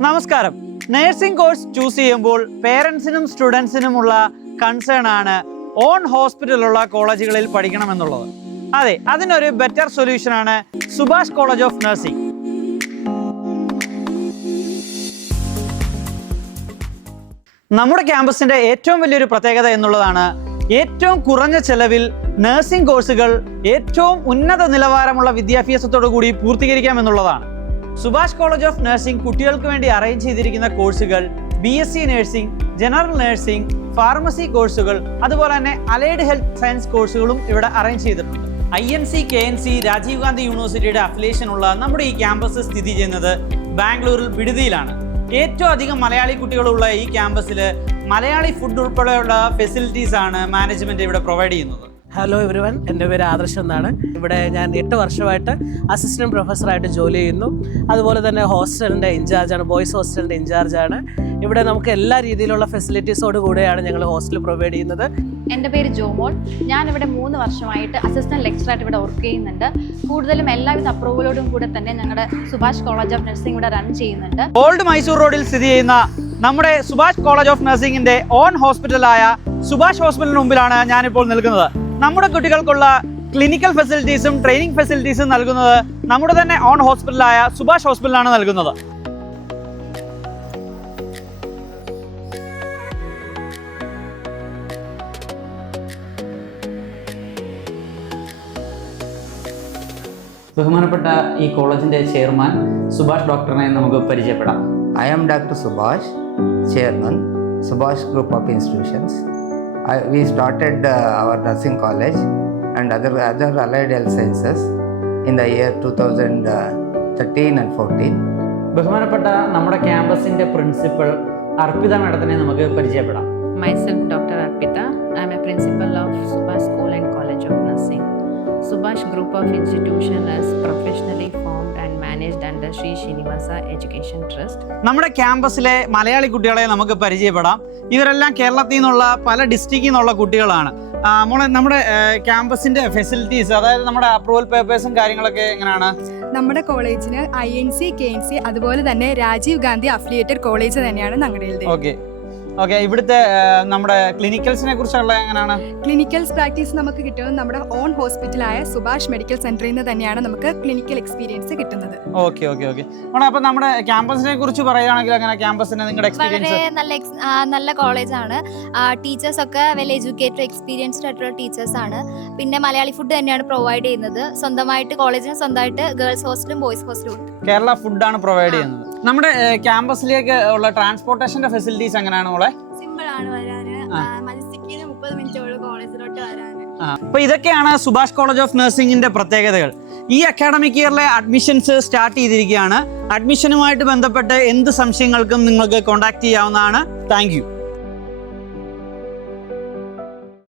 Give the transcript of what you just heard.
നമസ്കാരം. Nursing course choose ചെയ്യുമ്പോൾ പേരൻസിനും സ്റ്റുഡൻസിനുമുള്ള concern ആണ് ഓൺ ഹോസ്പിറ്റലുള്ള കോളേജുകളിൽ പഠിക്കണമെന്നുള്ളത്. അതെ, അതിനൊരു ബെറ്റർ സൊല്യൂഷൻ ആണ് സുഭാഷ് കോളേജ് ഓഫ് നഴ്സിംഗ്. നമ്മുടെ ക്യാമ്പസിന്റെ ഏറ്റവും വലിയൊരു പ്രത്യേകത എന്നുള്ളതാണ് ഏറ്റവും കുറഞ്ഞ ചെലവിൽ നഴ്സിംഗ് കോഴ്സുകൾ ഏറ്റവും ഉന്നത നിലവാരമുള്ള വിദ്യാഭ്യാസത്തോടു കൂടി പൂർത്തീകരിക്കാം എന്നുള്ളതാണ്. സുഭാഷ് കോളേജ് ഓഫ് നഴ്സിംഗ് കുട്ടികൾക്ക് വേണ്ടി അറേഞ്ച് ചെയ്തിരിക്കുന്ന കോഴ്സുകൾ BSc nursing, general nursing, pharmacy കോഴ്സുകൾ, അതുപോലെ തന്നെ അലൈഡ് ഹെൽത്ത് സയൻസ് കോഴ്സുകളും ഇവിടെ അറേഞ്ച് ചെയ്തിട്ടുണ്ട്. INC KNC രാജീവ് ഗാന്ധി യൂണിവേഴ്സിറ്റിയുടെ അഫിലിയേഷൻ ഉള്ള നമ്മുടെ ഈ ക്യാമ്പസ് സ്ഥിതി ചെയ്യുന്നത് ബാംഗ്ലൂരിൽ വിടുതിയിലാണ്. ഏറ്റവും അധികം മലയാളി കുട്ടികളുള്ള ഈ ക്യാമ്പസിൽ മലയാളി ഫുഡ് ഉൾപ്പെടെയുള്ള ഫെസിലിറ്റീസ് ആണ് മാനേജ്മെന്റ് ഇവിടെ പ്രൊവൈഡ് ചെയ്യുന്നത്. ഹലോ എവരിവൺ, എൻ്റെ പേര് ആദർശ് എന്നാണ്. ഇവിടെ ഞാൻ 8 വർഷമായിട്ട് അസിസ്റ്റൻറ്റ് പ്രൊഫസറായിട്ട് ജോലി ചെയ്യുന്നു. അതുപോലെ തന്നെ ഹോസ്റ്റലിൻ്റെ ഇൻചാർജാണ്, ബോയ്സ് ഹോസ്റ്റലിൻ്റെ ഇൻചാർജാണ്. ഇവിടെ നമുക്ക് എല്ലാ രീതിയിലുള്ള ഫെസിലിറ്റീസോട് കൂടെയാണ് ഞങ്ങൾ ഹോസ്റ്റൽ പ്രൊവൈഡ് ചെയ്യുന്നത്. എൻ്റെ പേര് ജോമോൾ. ഞാനിവിടെ 3 വർഷമായിട്ട് അസിസ്റ്റൻറ്റ് ലെക്ചറായിട്ട് ഇവിടെ വർക്ക് ചെയ്യുന്നുണ്ട്. കൂടുതലും എല്ലാവിധ അപ്രൂവലോടും കൂടെ തന്നെ ഞങ്ങളുടെ സുഭാഷ് കോളേജ് ഓഫ് നഴ്സിംഗ് ഇവിടെ റൺ ചെയ്യുന്നുണ്ട്. ഓൾഡ് മൈസൂർ റോഡിൽ സ്ഥിതി ചെയ്യുന്ന നമ്മുടെ സുഭാഷ് കോളേജ് ഓഫ് നഴ്സിംഗിന്റെ ഓൺ ഹോസ്പിറ്റലായ സുഭാഷ് ഹോസ്പിറ്റലിന് മുമ്പിലാണ് ഞാനിപ്പോൾ നിൽക്കുന്നത്. നമ്മുടെ കുട്ടികൾക്കുള്ള ക്ലിനിക്കൽ ഫെസിലിറ്റീസും ട്രെയിനിങ് ഫെസിലിറ്റീസും നൽകുന്നത് നമ്മുടെ തന്നെ ഓൺ ഹോസ്പിറ്റലായ സുഭാഷ് ഹോസ്പിറ്റലാണ് നൽകുന്നത്. ബഹുമാനപ്പെട്ട ഈ കോളേജിന്റെ ചെയർമാൻ സുഭാഷ് ഡോക്ടറിനെ നമുക്ക് പരിചയപ്പെടാം. I am Dr. Subhash, Chairman, Subhash Group of Institutions. We started our nursing college and other allied health sciences in the year 2013 and 14. ബഹുമാനപ്പെട്ട നമ്മുടെ ക്യാമ്പസിന്റെ പ്രിൻസിപ്പൽ അർപ്പിത മാഡത്തിനെ നമുക്ക് പരിചയപ്പെടാം. Myself, Dr. Arpita. I am a principal of Subhash School and College of Nursing. Subhash Group of Institution is professionally formed and managed under Sri Srinivasa Education Trust. നമ്മുടെ ക്യാമ്പസിലെ മലയാളി കുട്ടികളെ നമുക്ക് പരിചയപ്പെടാം. ഇവരെല്ലാം കേരളത്തിൽ നിന്നുള്ള പല ഡിസ്ട്രിക്റ്റിൽ നിന്നുള്ള കുട്ടികളാണ്. മോളെ, നമ്മുടെ ക്യാമ്പസിന്റെ ഫെസിലിറ്റീസ്, അതായത് നമ്മുടെ അപ്രൂവൽ പേപ്പേഴ്സും കാര്യങ്ങളൊക്കെ എങ്ങനെയാണ്? നമ്മുടെ കോളേജിന് INC KNC അതുപോലെ തന്നെ രാജീവ് ഗാന്ധി അഫിലിയേറ്റഡ് കോളേജ് തന്നെയാണ് ഞങ്ങളുടെ. ഓക്കെ, ഇവിടുത്തെ നമ്മുടെ ക്ലിനിക്കൽസിനെ കുറിച്ചുള്ള എങ്ങനെയാണ്? ക്ലിനിക്കൽസ് പ്രാക്ടീസ് നമുക്ക് കിട്ടുന്നത് നമ്മുടെ ഓൺ ഹോസ്പിറ്റലായ സുഭാഷ് മെഡിക്കൽ സെന്ററിൽ നിന്ന് തന്നെയാണ് നമുക്ക് ക്ലിനിക്കൽ എക്സ്പീരിയൻസ് കിട്ടുന്നത്. ഓക്കെ. അപ്പൊ നമ്മുടെ ക്യാമ്പസിനെ കുറിച്ച് പറയുകയാണെങ്കിൽ എങ്ങനെ ക്യാമ്പസിന്റെ നിങ്ങളുടെ എക്സ്പീരിയൻസ്? വളരെ നല്ല കോളേജാണ്. ടീച്ചേഴ്സ് ഒക്കെ വെൽ എഡ്യൂക്കേറ്റഡ് എക്സ്പീരിയൻസ്ഡ് ആയിട്ടുള്ള ടീച്ചേഴ്സ് ആണ്. പിന്നെ മലയാളി ഫുഡ് തന്നെയാണ് പ്രൊവൈഡ് ചെയ്യുന്നത്. സ്വന്തമായിട്ട് കോളേജിന് സ്വന്തമായിട്ട് ഗേൾസ് ഹോസ്റ്റലും ബോയ്സ് ഹോസ്റ്റലും ഉണ്ട്. കേരള ഫുഡാണ് പ്രൊവൈഡ് ചെയ്യുന്നത്. നമ്മുടെ ക്യാമ്പസിലേക്ക് ഉള്ള ട്രാൻസ്പോർട്ടേഷന്റെ ഫെസിലിറ്റീസ് എങ്ങനെയാണ് മോളെ? സിമ്പിൾ ആണ് വരാന്. മജിസ്ട്രിക്കിന് 30 മിനിറ്റോളം കോളേജിലോട്ട് വരാന്. അപ്പൊ ഇതൊക്കെയാണ് സുഭാഷ് കോളേജ് ഓഫ് നഴ്സിംഗിന്റെ പ്രത്യേകതകൾ. ഈ അക്കാഡമിക് ഇയറിലെ അഡ്മിഷൻസ് സ്റ്റാർട്ട് ചെയ്തിരിക്കുകയാണ്. അഡ്മിഷനുമായിട്ട് ബന്ധപ്പെട്ട് എന്ത് സംശയങ്ങൾക്കും നിങ്ങൾക്ക് കോൺടാക്ട് ചെയ്യാവുന്നതാണ്. Thank you.